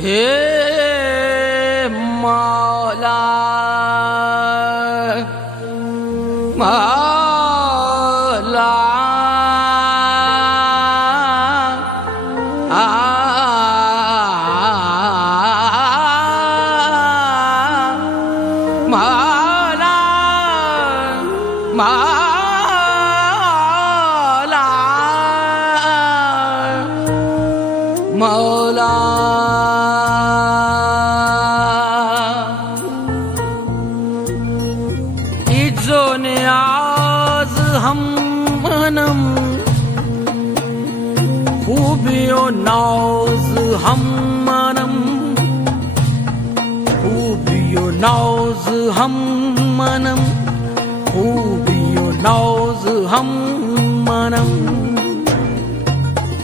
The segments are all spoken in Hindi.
हे मौला मौला मौला मौला मौला इज्जो नियाज हम मनम खूबियो नाज हम मनम खूबियो नाज हम मनम खूबियो नाज हम मनम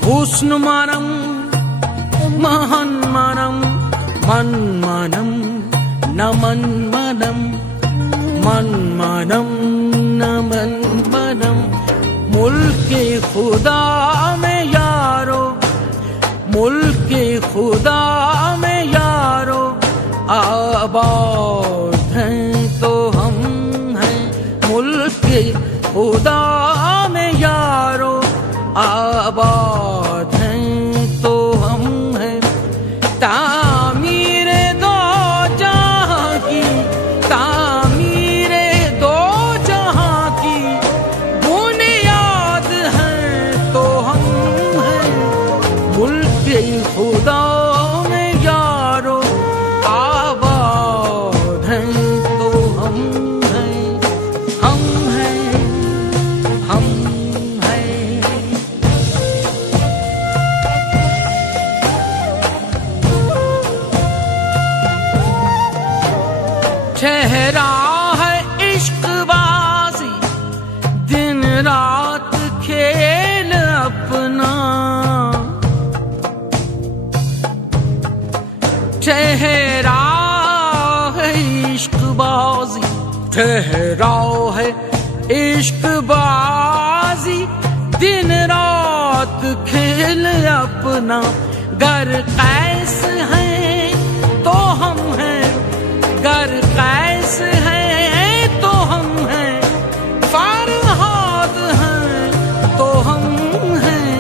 हुस्न मनम महन मनम मन मनम नमन मनम मन मनम नमन मनम मुल्के खुदा में यारो मुल्के खुदा में यारो आबाद हैं तो हम हैं मुल्के खुदा में यारो आबाद हैं तो हम हैं तामीरे दो जहां की तामीरे दो जहां की बुनियाद हैं तो हम हैं मुल्के खुदा में यारो आबाद हैं तो हम हैं हम हैं हम ठहरा है इश्क बाजी दिन रात खेल अपना ठहरा है इश्क बाजी ठहरा है इश्क बाजी दिन रात खेल अपना गर कैस है तो हम हैं गर कैस है तो हम हैं फरहाद हैं तो हम हैं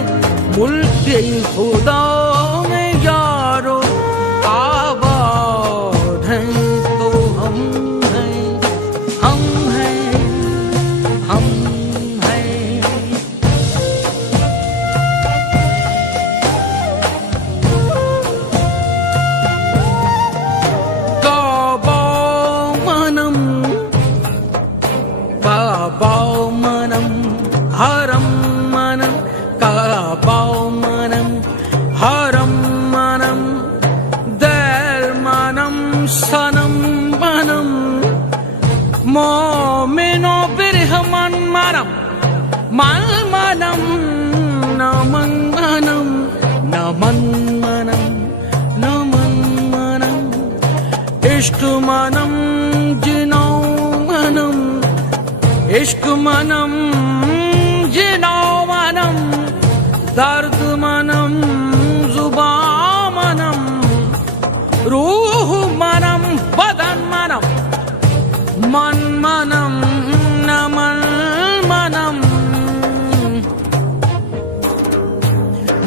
मुल्के खुदा में यारो आबाद हैं तो हम हैं हम हैं हम काबा मनम हरम मनम काबा मनम हरम मनम दैर मनम सनम मनम मोमिनो बिरहमन मनम मन मनम नमन मनम नमन मनम नमन मनम इश्क मनम जिनो मनम इश्क मनम जिनो मनम दर्द मनम जुबा मनम रूह मनम बदन मनम मन मनम नमन मनम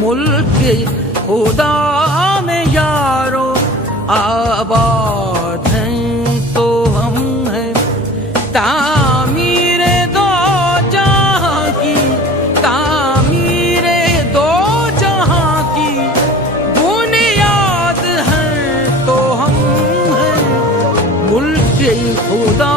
मुल्के खुदा में यारो आबाद हैं तो हम हैं तामीरे दो जहां की तामीरे दो जहां की बुनियाद हैं तो हम हैं मुल्के खुदा